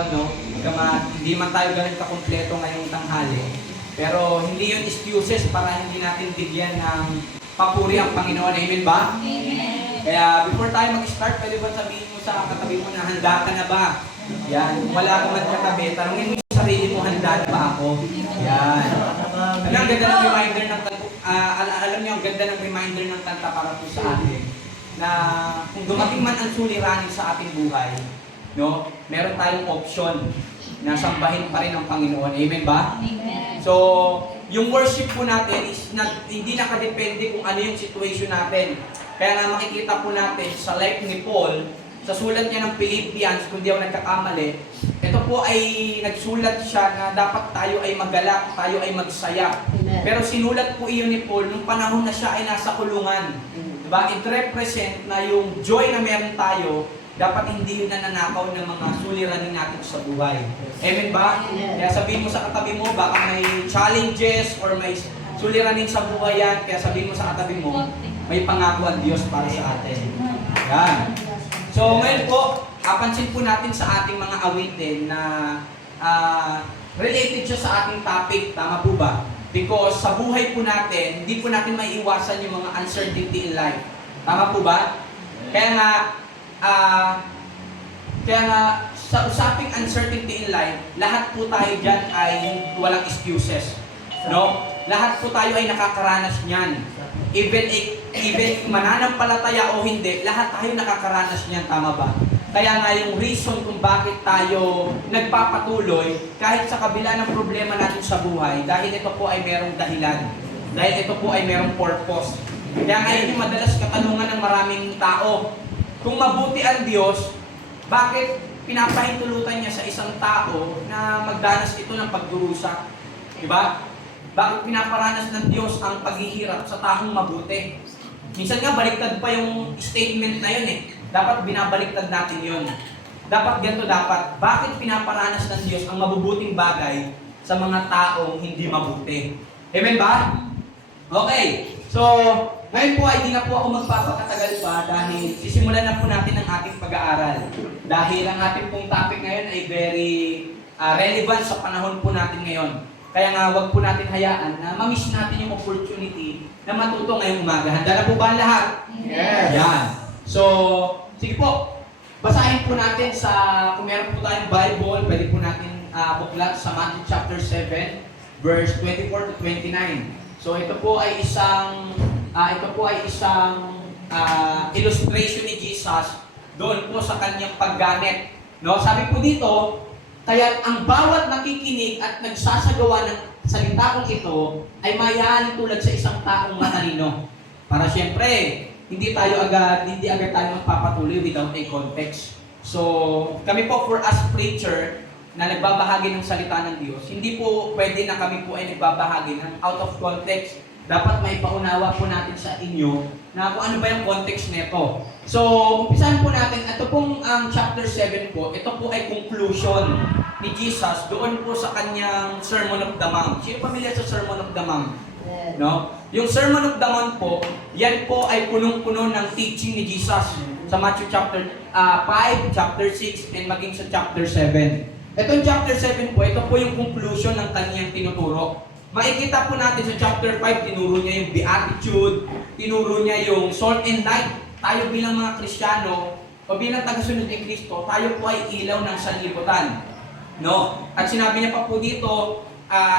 Panginoon, no? Hindi man tayo ganun kakumpleto ngayong tanghali. Pero hindi yun excuses para hindi natin bigyan ng papuri ang Panginoon. Amen ba? Amen. Kaya before tayo mag-start, pwede ba sabihin mo sa katabi mo na handa ka na ba? Yan. Kung wala kang katabi, tanungin mo yung sarili mo, handa na ba ako? Yan. Alam, ang ganda ng reminder ng alam niyo, ang ganda ng reminder ng kanta para po sa atin na kung dumating man ang suliranin sa ating buhay, no, meron tayong option na sambahin pa rin ang Panginoon. Amen ba? Amen. So, yung worship po natin is hindi nakadepende kung ano yung situation natin. Kaya nga makikita po natin sa life ni Paul, sa sulat niya ng Philippians, kung di ako nagkakamali, ito po ay nagsulat siya na dapat tayo ay magalak, tayo ay magsaya. Amen. Pero sinulat po iyon ni Paul nung panahon na siya ay nasa kulungan. Diba? It represent na yung joy na meron tayo, dapat hindi yun nananakaw ng mga suliranin natin sa buhay. Amen ba? Yes. Kaya sabihin mo sa katabi mo, baka may challenges or may suliranin sa buhay yan, kaya sabihin mo sa katabi mo, may pangako ang Diyos para sa atin. Yan. So ngayon po, pansin po natin sa ating mga awitin na related siya sa ating topic, tama po ba? Because sa buhay po natin, hindi po natin maiiwasan yung mga uncertainty in life. Tama po ba? Kaya nga, sa usaping uncertainty in life, lahat po tayo dyan ay walang excuses. No? Lahat po tayo ay nakakaranas niyan. Even mananampalataya o hindi, lahat tayo nakakaranas niyan, tama ba? Kaya nga yung reason kung bakit tayo nagpapatuloy, kahit sa kabila ng problema natin sa buhay, dahil ito po ay merong dahilan. Dahil ito po ay merong purpose. Kaya ngayon yung madalas katanungan ng maraming tao, kung mabuti ang Diyos, bakit pinapahintulutan niya sa isang tao na magdanas ito ng pagdurusa? Diba? Bakit pinaparanas ng Diyos ang paghihirap sa taong mabuti? Minsan nga baliktad pa yung statement na yun eh. Dapat binabaliktad natin yun. Dapat ganito dapat. Bakit pinaparanas ng Diyos ang mabubuting bagay sa mga taong hindi mabuti? Amen ba? Okay. So, ngayon po ay di na po ako magpapakatagal pa dahil sisimulan na po natin ang ating pag-aaral. Dahil ang ating pong topic ngayon ay very relevant sa panahon po natin ngayon. Kaya nga, wag po natin hayaan na ma-miss natin yung opportunity na matuto ngayong umaga. Handa na po ba ang lahat? Yes. Yan. So, sige po. Basahin po natin kung meron po tayong Bible, pwede po natin buklat sa Matthew chapter 7, verse 24 to 29. So, ito po ay isang illustration ni Jesus doon po sa kanyang pagganit. No? Sabi po dito, kaya ang bawat nakikinig at nagsasagawa ng salita kong ito ay mayayanig tulad sa isang taong matalino. Para siyempre, hindi agad tayo magpapatuloy without a context. So, kami po for us preacher na nagbabahagi ng salita ng Diyos, hindi po pwede na kami po ay nagbabahagi ng out of context. Dapat may paunawa po natin sa inyo na kung ano ba yung context nito. So, umpisahan po natin, ito pong chapter 7 po, ito po ay conclusion ni Jesus doon po sa kanyang Sermon of the Mount. Sino pamilyar sa Sermon of the Mount? Yes. No? Yung Sermon of the Mount po, yan po ay punong-puno ng teaching ni Jesus sa Matthew chapter 5, chapter 6, and maging sa chapter 7. Itong chapter 7 po, ito po yung conclusion ng kanyang tinuturo. Makikita po natin sa chapter 5, tinuro niya yung beatitude, tinuro niya yung salt and light. Tayo bilang mga Kristiyano, o bilang tagasunod ni Kristo, tayo po ay ilaw ng sanlibutan. No? At sinabi niya pa po dito,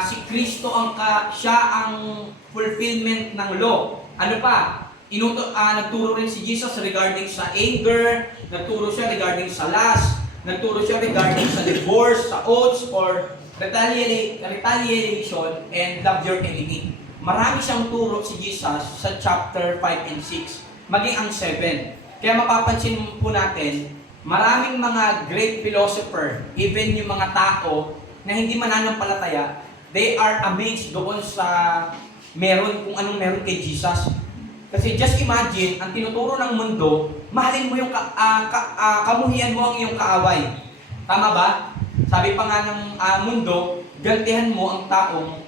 si Kristo siya ang fulfillment ng law. Ano pa? Nagturo rin si Jesus regarding sa anger, nagturo siya regarding sa lust, nagturo siya regarding sa divorce, sa oaths, or retaliation, and love your enemy. Marami siyang turo si Jesus sa chapter 5 and 6, maging ang 7. Kaya mapapansin po natin, maraming mga great philosopher, even yung mga tao na hindi mananampalataya, they are amazed doon sa kung anong meron kay Jesus. Kasi just imagine, ang tinuturo ng mundo, mahalin mo yung kamuhian mo ang iyong kaaway. Tama ba? Sabi pa nga ng mundo, gantihan mo ang taong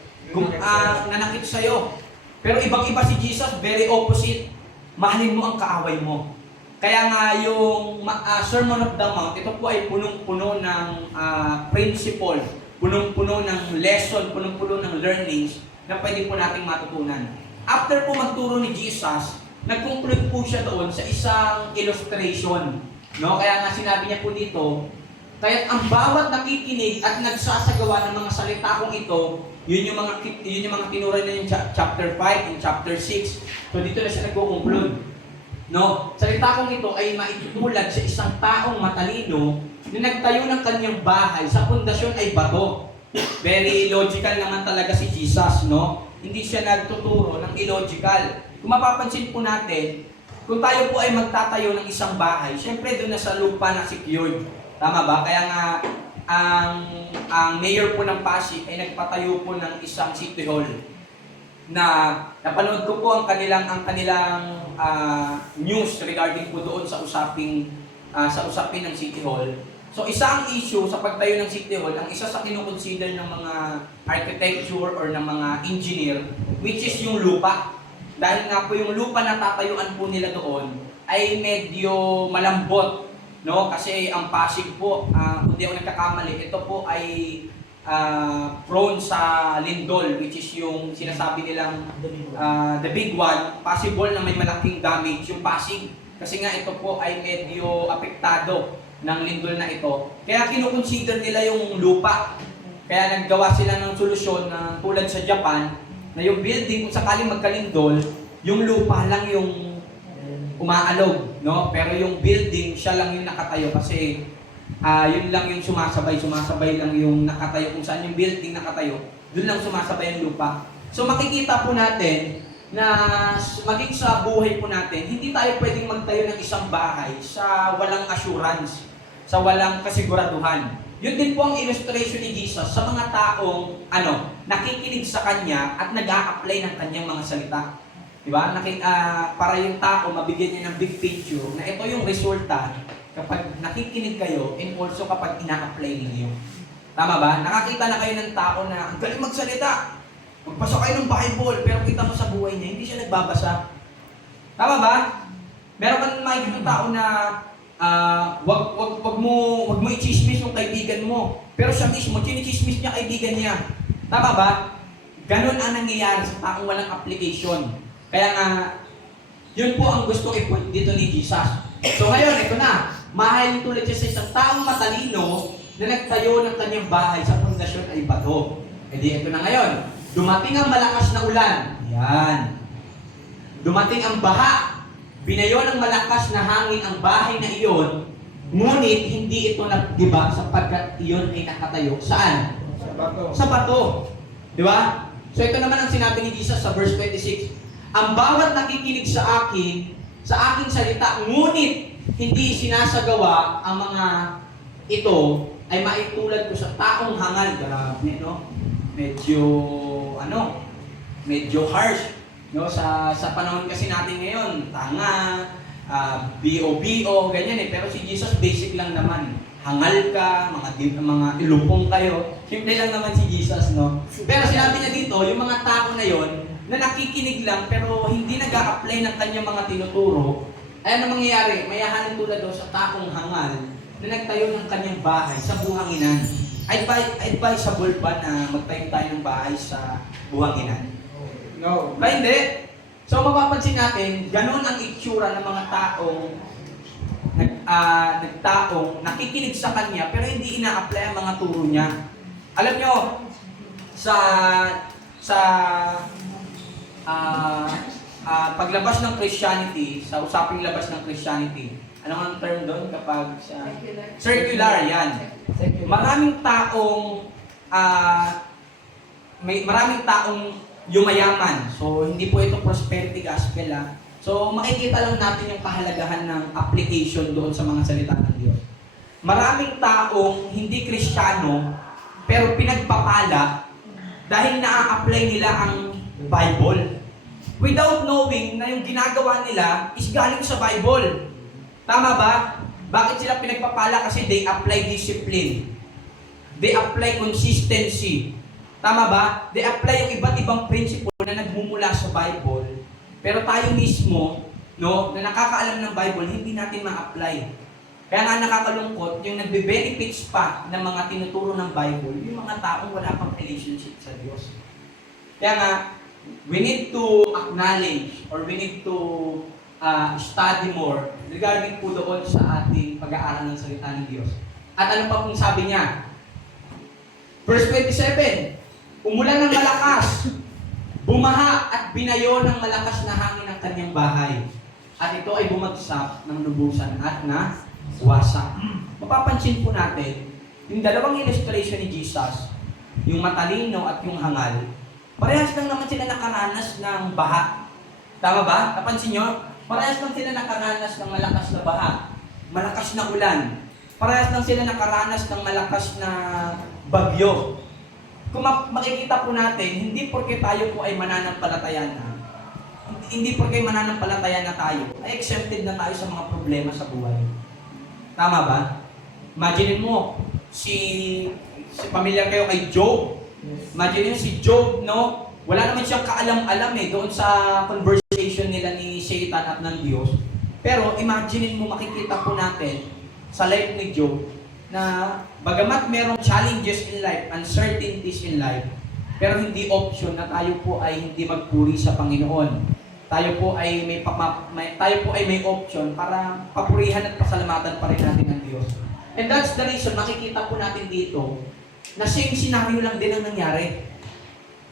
nanakit sa'yo. Pero ibang-iba si Jesus, very opposite. Mahalin mo ang kaaway mo. Kaya nga yung Sermon of the Mount, ito po ay punong-puno ng principle, punong-puno ng lesson, punong-puno ng learnings na pwede po nating matutunan. After po magturo ni Jesus, nag-conclude po siya doon sa isang illustration. No? Kaya nga sinabi niya po dito, kaya't ang bawat nakikinig at nagsasagawa ng mga salita kong ito, yun yung mga tinura na yung chapter 5 and chapter 6. So dito na siya nagko-conclude. No, salita kong ito ay maitutulad sa isang taong matalino na nagtayo ng kanyang bahay sa pundasyon ay bato. Very logical naman talaga si Jesus, no? Hindi siya nagtuturo ng illogical. Kung mapapansin po natin, kung tayo po ay magtatayo ng isang bahay, syempre doon na sa lupa na secured. Tama ba? Kaya nga ang mayor po ng Pasig ay nagpatayo po ng isang city hall na napanood ko po ang kanilang news regarding po doon sa usapin ng City Hall. So isa ang issue sa pagtayo ng City Hall, ang isa sa kinukonsider ng mga architecture or ng mga engineer, which is yung lupa. Dahil nga po yung lupa na tatayuan po nila doon ay medyo malambot, no? Kasi ang Pasig po, kung di ako nagkakamali, ito po ay prone sa lindol, which is yung sinasabi nilang the big one, possible na may malaking damage yung Pasig. Kasi nga ito po ay medyo apektado ng lindol na ito. Kaya kinukonsider nila yung lupa. Kaya naggawa sila ng solusyon na tulad sa Japan, na yung building kung sakaling magkalindol, yung lupa lang yung umaalog, no? Pero yung building, siya lang yung nakatayo kasi yun lang yung sumasabay lang yung nakatayo. Kung saan yung building nakatayo, dun lang sumasabay yung lupa. So makikita po natin na maging sa buhay po natin, hindi tayo pwedeng magtayo ng isang bahay sa walang assurance, sa walang kasiguraduhan. Yun din po ang illustration ni Jesus sa mga taong nakikinig sa Kanya at nag-a-apply ng Kanyang mga salita. Diba? Para yung tao mabigyan niya ng big picture na ito yung resulta kapag nakikinig kayo and also kapag ina-apply ninyo. Tama ba? Nakakita na kayo ng tao na ang galing magsalita. Magpasa kayo ng Bible, pero kita mo sa buhay niya, hindi siya nagbabasa. Tama ba? Meron kang makikita ng tao na wag mo i-chismis yung kaibigan mo. Pero siya mismo, chinichismis niya kaibigan niya. Tama ba? Ganun ang nangyayari sa taong walang application. Kaya nga, yun po ang gusto i-point dito ni Jesus. So ngayon, ito na. Mahalin tulad siya sa isang taong matalino na nagtayo ng kanyang bahay sa pundasyon ay bato. E di ito na ngayon. Dumating ang malakas na ulan. Yan. Dumating ang baha. Binayo ng malakas na hangin ang bahay na iyon. Ngunit hindi ito nagdiba sapagkat iyon ay nakatayo. Saan? Sa bato. Sa bato. Di ba? So ito naman ang sinabi ni Jesus sa verse 26. Ang bawat nakikinig sa aking salita, ngunit hindi sinasagawa ang mga ito ay maitulad ko sa taong hangal. Grabe, no? Medyo harsh, no? Sa panahon kasi natin ngayon, tanga, BO, ganyan eh. Pero si Jesus basic lang naman. Hangal ka, mga ilupong kayo. Simple lang naman si Jesus, no? Pero sinabi niya dito, yung mga tao na yon na nakikinig lang pero hindi nag-a-apply ng kanyang mga tinuturo, ay ano mangyayari? Mayahanin tulad daw sa taong hangal na nagtayo ng kanyang bahay sa buhanginan. Advisable ba na magtayo tayo ng bahay sa buhanginan? No. Ba hindi? So mapapansin natin, ganun ang itsura ng mga taong nakikinig sa kanya pero hindi ina-apply ang mga turo niya. Alam nyo, paglabas ng Christianity, sa usaping labas ng Christianity, ano ang term doon kapag circular, yan. Maraming taong yumayaman. So, hindi po ito prosperity gospel, ha. So, makikita lang natin yung kahalagahan ng application doon sa mga salita ng Diyos. Maraming taong hindi Kristiyano, pero pinagpapala dahil na-apply nila ang Bible. Without knowing na yung ginagawa nila is galing sa Bible. Tama ba? Bakit sila pinagpapala? Kasi they apply discipline. They apply consistency. Tama ba? They apply yung iba't ibang principle na nagmumula sa Bible. Pero tayo mismo, no, na nakakaalam ng Bible, hindi natin ma-apply. Kaya nga nakakalungkot, yung nagbe-benefits pa ng mga tinuturo ng Bible, yung mga taong wala pang relationship sa Diyos. Kaya nga, we need to acknowledge or we need to study more regarding po doon sa ating pag-aaral ng salita ng Diyos. At ano pa pong sabi niya? Verse 27, umulan ng malakas, bumaha at binayo ng malakas na hangin ang kanyang bahay. At ito ay bumagsak ng lubusan at nawasak. Mapapansin po natin, yung dalawang illustration ni Jesus, yung matalino at yung hangal, parehas lang naman sila nakaranas ng baha. Tama ba? Napansin nyo? Parehas lang sila nakaranas ng malakas na baha, malakas na ulan. Parehas lang sila nakaranas ng malakas na bagyo. Kung makikita po natin, hindi porke tayo po ay mananampalataya na, hindi porke mananampalataya na tayo, ay exempted na tayo sa mga problema sa buhay. Tama ba? Imagine mo, si pamilyar kayo kay Job. Imagine mo si Job, no? Wala naman siyang kaalam-alam doon sa conversation nila ni Satan at ng Diyos. Pero imagine mo, makikita po natin sa life ni Job na bagamat merong challenges in life, uncertainties in life, pero hindi option na tayo po ay hindi magpuri sa Panginoon. Tayo po ay may option para papurihan at pasalamatan pa rin natin ang Diyos. And that's the reason, makikita po natin dito na same scenario lang din ang nangyari.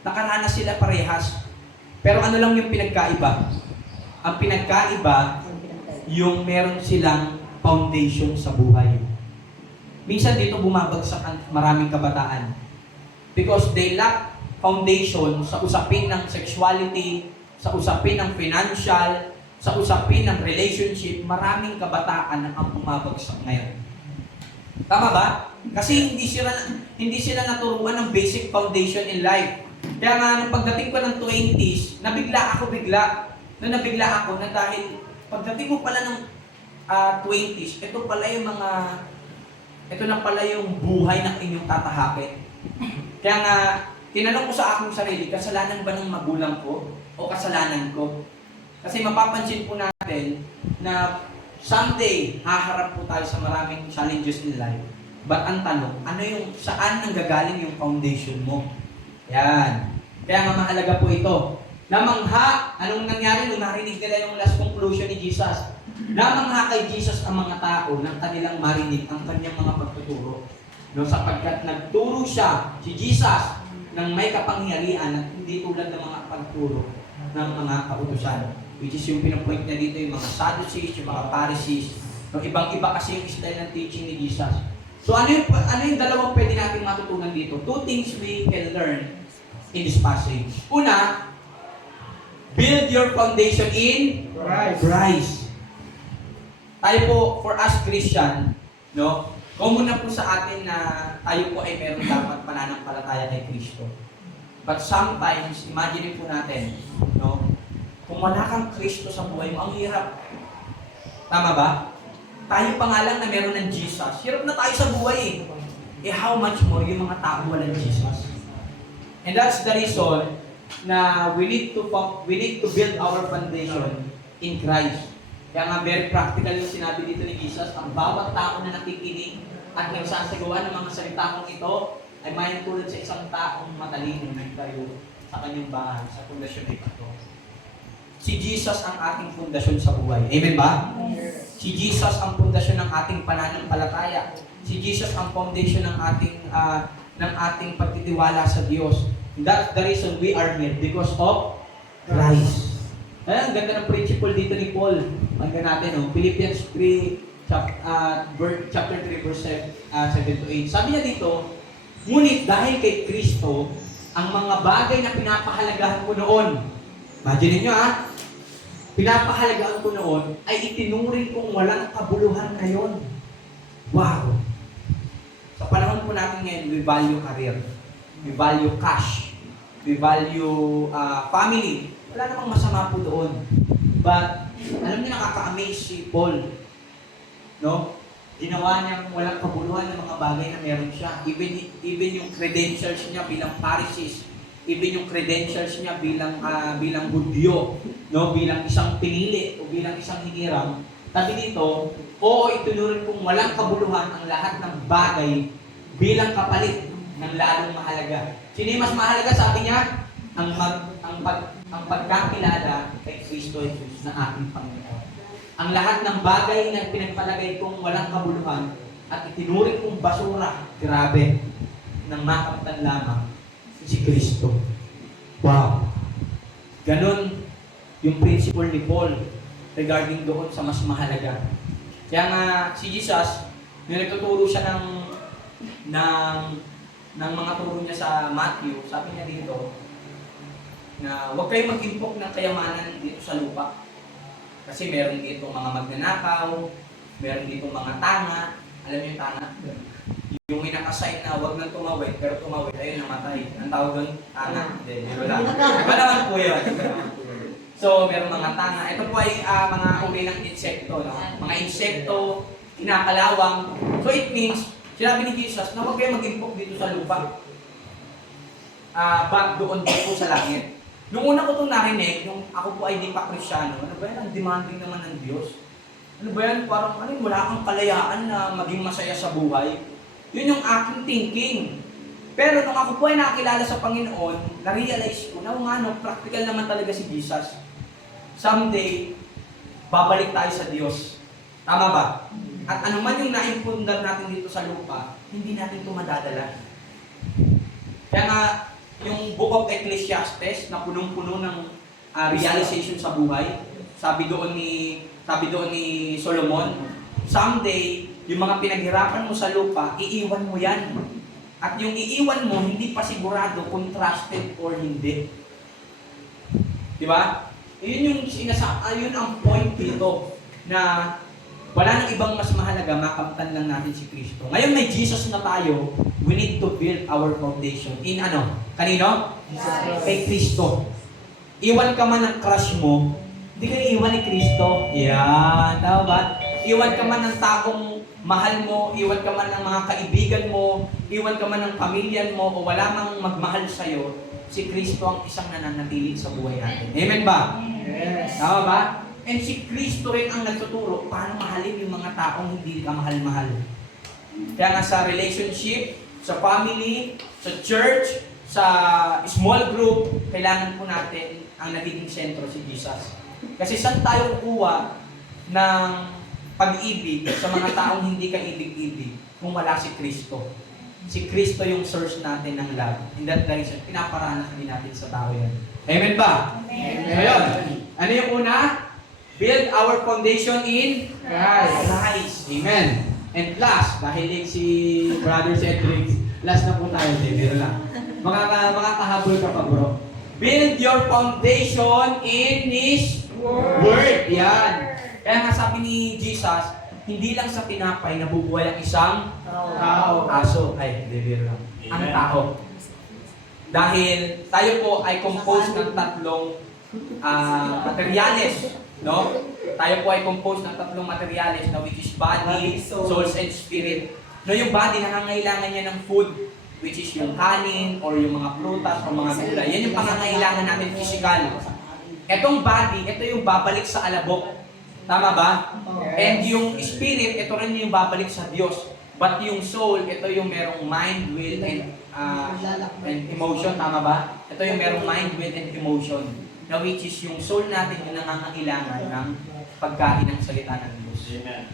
Nakaranas sila parehas. Pero ano lang yung pinagkaiba? Ang pinagkaiba, yung meron silang foundation sa buhay. Minsan dito bumabagsak ang maraming kabataan. Because they lack foundation sa usapin ng sexuality, sa usapin ng financial, sa usapin ng relationship, maraming kabataan ang bumabagsak ngayon. Tama ba? Kasi hindi sila naturuan ng basic foundation in life. Kaya nga, nung pagdating ko ng 20s, nabigla ako. Nabigla ako na dahil pagdating mo pala ng 20s, ito na pala yung buhay ng inyong tatahakin. Kaya nga, tinanong ko sa aking sarili, kasalanan ba ng magulang ko o kasalanan ko? Kasi mapapansin po natin na someday, haharap po tayo sa maraming challenges in life. But ang tanong, saan nanggagaling yung foundation mo? Yan. Kaya nga mahalaga po ito. Namangha, anong nangyari nung narinig nila yung last conclusion ni Jesus? Namangha kay Jesus ang mga tao nang kanilang marinig ang kanyang mga pagtuturo. No, sapagkat nagturo siya, si Jesus, ng may kapangyarihan at hindi tulad ng mga pagturo ng mga kautusan. Which is yung pinapoint niya dito yung mga Sadducees, yung mga Pharisees. No, ibang-iba kasi yung style ng teaching ni Jesus. So ano yung dalawang pwede natin matutunan dito? Two things we can learn in this passage. Una, build your foundation in Christ. Tayo po, for us Christian, no, common na po sa atin na tayo po ay meron dapat pananampalataya kay Kristo. But sometimes, imagine po natin, no, kung wala kang Kristo sa buhay mo, ang hirap. Tama ba? Tayo pa nga lang na meron ng Jesus. Hirap na tayo sa buhay how much more yung mga tao walang Jesus. And that's the reason na we need to build our foundation in Christ. Kaya nga very practical yung sinabi dito ni Jesus, ang bawat tao na nakikinig at nagsasagawa ng mga salita kong ito ay may tulad sa isang taong matalino na nagtayo sa kanyang bahay, sa pundasyon na ito. Si Jesus ang ating pundasyon sa buhay. Amen ba? Si Jesus ang pundasyon ng ating pananampalataya. Si Jesus ang foundation ng ating pagtitiwala sa Diyos. That's the reason we are here, because of Christ. Ang ganda ng principle dito ni Paul. Hanggang natin, Philippians 3, chapter 3, verse 7 to 8. Sabi niya dito, ngunit dahil kay Kristo, ang mga bagay na pinapahalagahan ko noon, imagine niyo pinapahalagahan ko noon, ay itinuring kong walang kabuluhan ngayon. Wow! Sa panahon po natin ngayon, we value career. We value cash. We value family. Wala namang masama po doon. But, alam niyo, nakaka-amaze si Paul. No? Ginawa niyang walang kabuluhan ng mga bagay na meron siya. Even yung credentials niya bilang Pharisees, even yung credentials niya bilang Hudyo, no, bilang isang pinili o bilang isang hinirang. Sabi dito, oo, itunurin kong walang kabuluhan ang lahat ng bagay bilang kapalit ng lalong mahalaga. Sino yung mas mahalaga? Sabi niya, ang pagkakilala kay Kristo Jesus na ating Panginoon. Ang lahat ng bagay na pinagpalagay kong walang kabuluhan at itinuring kong basura, grabe, nang makamtan lamang si Kristo. Wow! Ganon yung principle ni Paul regarding doon sa mas mahalaga. Kaya nga si Jesus, nung nagtuturo siya ng mga turo niya sa Matthew, sabi niya dito, na huwag kayong mag-impok ng kayamanan dito sa lupa. Kasi meron dito mga magnanakaw, meron dito mga tanga. Alam niyo yung tanga? Yung may nakasign na huwag nang tumawid, pero tumawid, ayun, namatay. Ang tawag doon, tanga. Hindi, wala. Iba naman po yun. So, meron mga tanga. Ito po ay mga uri ng insekto. No? Mga insekto, kinakalawang. So, it means, sinabi ni Jesus na huwag kayong mag-impok dito sa lupa. Ba't doon po sa langit. Nung una ko itong narinig, nung ako po ay di pa Kristyano, ano ba yan? Ang demanding naman ng Diyos. Ano ba yan? Parang wala kang kalayaan na maging masaya sa buhay. Yun yung aking thinking. Pero nung ako po ay nakakilala sa Panginoon, na-realize ko na practical naman talaga si Jesus. Someday, babalik tayo sa Diyos. Tama ba? At ano man yung naimpundar natin dito sa lupa, hindi natin ito madadala. Kaya nga, yung Book of Ecclesiastes na punong-puno ng realization sa buhay. Sabi doon ni Solomon, someday yung mga pinaghirapan mo sa lupa, iiwan mo 'yan. At yung iiwan mo hindi pa sigurado kung trusted or hindi. 'Di ba? Yun ang point dito na wala nang ibang mas mahalaga, makamtan lang natin si Kristo. Ngayon may Jesus na tayo, we need to build our foundation in ano? Kanino? Kay Kristo. Iwan ka man ng crush mo, hindi ka iwan ni Kristo. Yan, tama ba? Iwan ka man ng taong mahal mo, iwan ka man ng mga kaibigan mo, iwan ka man ng pamilya mo, o wala mang magmahal sa'yo, si Kristo ang isang nananatili sa buhay natin. Amen ba? Yes. Tama ba? And si Kristo rin ang nagtuturo paano mahalin yung mga taong hindi ka mahal-mahal. Kaya nga sa relationship, sa family, sa church, sa small group, kailangan po natin ang nagiging sentro si Jesus. Kasi saan tayo kukuha ng pag-ibig sa mga taong hindi ka ibig-ibig kung wala si Kristo? Si Kristo yung source natin ng love. In that reason, pinaparanas din natin sa tao yan. Amen ba? Amen. Ngayon, ano yung una? Build our foundation in Christ. Amen. And last, dahil si Brother Cedric, last na po tayo, biro lang. Makakahabol ka pa, bro. Build your foundation in His Word. Yan. Kaya nga sabi ni Jesus, hindi lang sa tinapay nabubuhay ang isang tao. Aso. Ay, biro lang. Ang tao. Dahil tayo po ay composed ng tatlong materyales. No? Tayo po ay composed ng tatlong materyales na which is body, souls, and spirit. No, yung body, nangangailangan niya ng food, which is yung kanin, or yung mga prutas, o mga gulay. Yan yung pangangailangan natin physical. Etong body, ito yung babalik sa alabok. Tama ba? And yung spirit, ito rin yung babalik sa Diyos. But yung soul, ito yung merong mind, will, and emotion. Tama ba? Ito yung merong mind, will, and emotion. Na which is yung soul natin yung nangangailangan ng pagkain ng salita ng Diyos. Amen.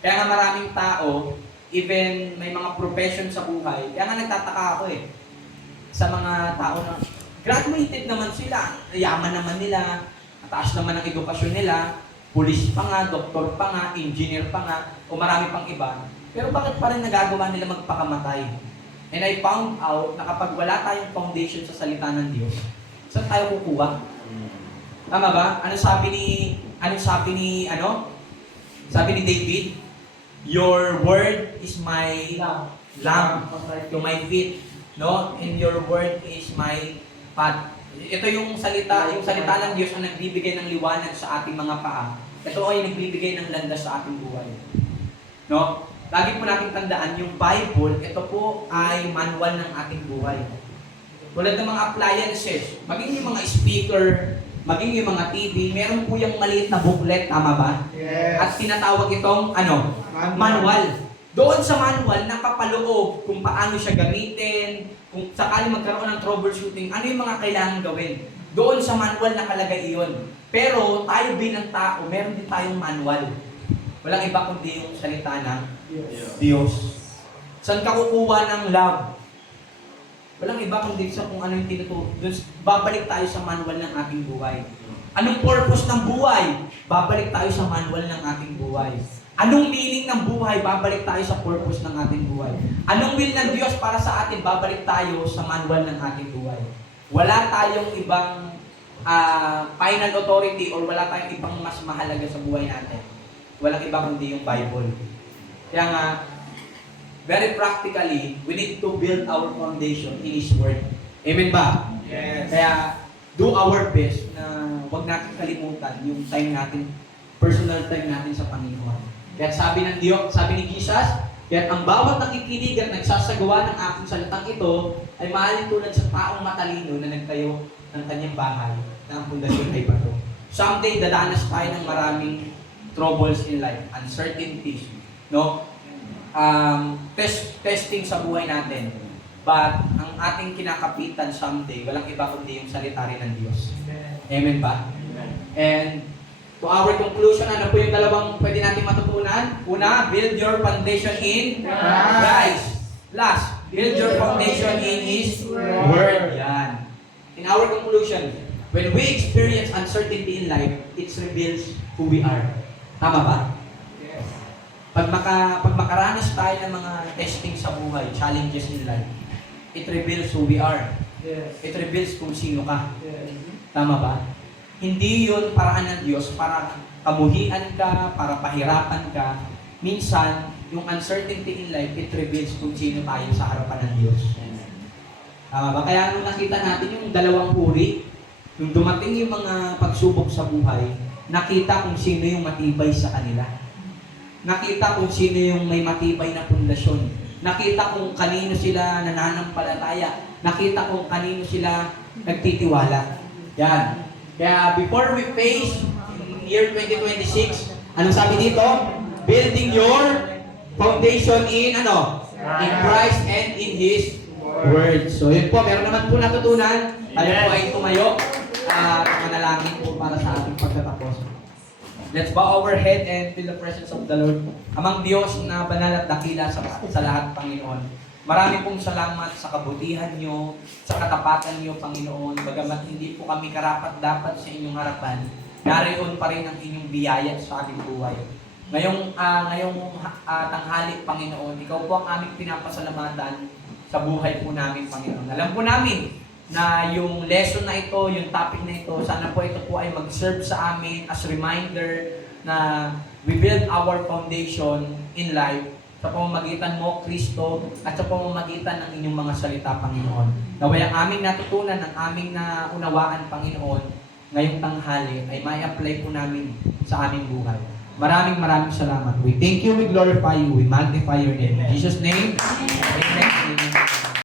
Kaya nga maraming tao, even may mga profession sa buhay, kaya nga nagtataka ako sa mga tao na graduated naman sila, yaman naman nila, mataas naman ang edukasyon nila, pulis pa nga, doktor pa nga, engineer pa nga, o marami pang iba. Pero bakit pa rin nagagawa nila magpakamatay? And I found out na kapag wala tayong foundation sa salita ng Diyos, saan tayo kukuha? Tama ba? Sabi ni David, your word is my lamp to my feet, no? And your word is my path. Ito yung salita ng Diyos ang nagbibigay ng liwanag sa ating mga paa. Ito ay nagbibigay ng landas sa ating buhay. No? Lagi po nating tandaan, yung Bible, ito po ay manual ng ating buhay. tulad ng mga appliances, maging yung mga speaker, maging yung mga TV, meron po yung maliit na booklet, tama ba? Yes. At tinatawag itong, manual. Doon sa manual, nakapaloob kung paano siya gamitin, kung sakali magkaroon ng troubleshooting, ano yung mga kailangan gawin. Doon sa manual nakalagay iyon. Pero tayo bilang tao, meron din tayong manual. Walang iba kundi yung salita ng Diyos. Saan ka kukuha ng love? Walang iba kundi sa kung ano yung tinuturo. Babalik tayo sa manual ng ating buhay. Anong purpose ng buhay? Babalik tayo sa manual ng ating buhay. Anong meaning ng buhay? Babalik tayo sa purpose ng ating buhay. Anong will ng Diyos para sa atin? Babalik tayo sa manual ng ating buhay. Wala tayong ibang final authority or wala tayong ibang mas mahalaga sa buhay natin. Walang iba kundi yung Bible. Kaya nga, very practically, we need to build our foundation in His Word. Amen ba? Yes. Kaya, do our best na huwag natin kalimutan yung time natin, personal time natin sa Panginoon. Kaya sabi ng Diyos, sabi ni Jesus, kaya ang bawat nakikinig at nagsasagawa ng aking salitang ito ay maaaring tulad sa taong matalino na nagtayo ng kanyang bahay na ang pundasyon ay bato. Someday, dadanas tayo ng maraming troubles in life, uncertainties, no? Testing sa buhay natin. But ang ating kinakapitan someday, walang iba kundi yung salita rin ng Diyos. Amen ba? And to our conclusion, ano po yung dalawang pwede natin matutunan? Una, build your foundation in Christ. Last, build your foundation in His Word. Yan. In our conclusion, when we experience uncertainty in life, it reveals who we are. Tama ba? Pag makaranas tayo ng mga testing sa buhay, challenges in life, it reveals who we are. Yes. It reveals kung sino ka. Yes. Tama ba? Hindi yun paraan ng Diyos para kamuhian ka, para pahirapan ka. Minsan, yung uncertainty in life, it reveals kung sino tayo sa harapan ng Diyos. Tama ba? Kaya nung nakita natin yung dalawang uri, nung dumating yung mga pagsubok sa buhay, nakita kung sino yung matibay sa kanila. Nakita kung sino yung may matibay na pundasyon. Nakita kung kanino sila nananampalataya. Nakita kung kanino sila nagtitiwala. Yan. Kaya before we face year 2026, anong sabi dito? Building your foundation in in Christ and in His Word. So yun po, meron naman po natutunan. Tayo po ay tumayo at manalangin po para sa ating pagtatapos. Let's bow our head and feel the presence of the Lord. Amang Diyos na banal at dakila sa lahat, Panginoon. Marami pong salamat sa kabutihan niyo, sa katapatan niyo, Panginoon. Bagamat hindi po kami karapat-dapat sa inyong harapan, nariyon pa rin ang inyong biyaya sa aming buhay. Ngayong tanghali, Panginoon, ikaw po ang aming pinapasalamatan sa buhay po namin, Panginoon. Alam po namin na yung lesson na ito, yung topic na ito, sana po ito po ay mag-serve sa amin as reminder na we build our foundation in life sa pamamagitan mo, Kristo, at sa pamamagitan ng inyong mga salita, Panginoon. Naway ang aming natutunan, ang aming naunawaan, Panginoon, ngayong tanghali ay may apply po namin sa aming buhay. Maraming salamat. We thank you, we glorify you, we magnify your name. In Jesus' name, amen.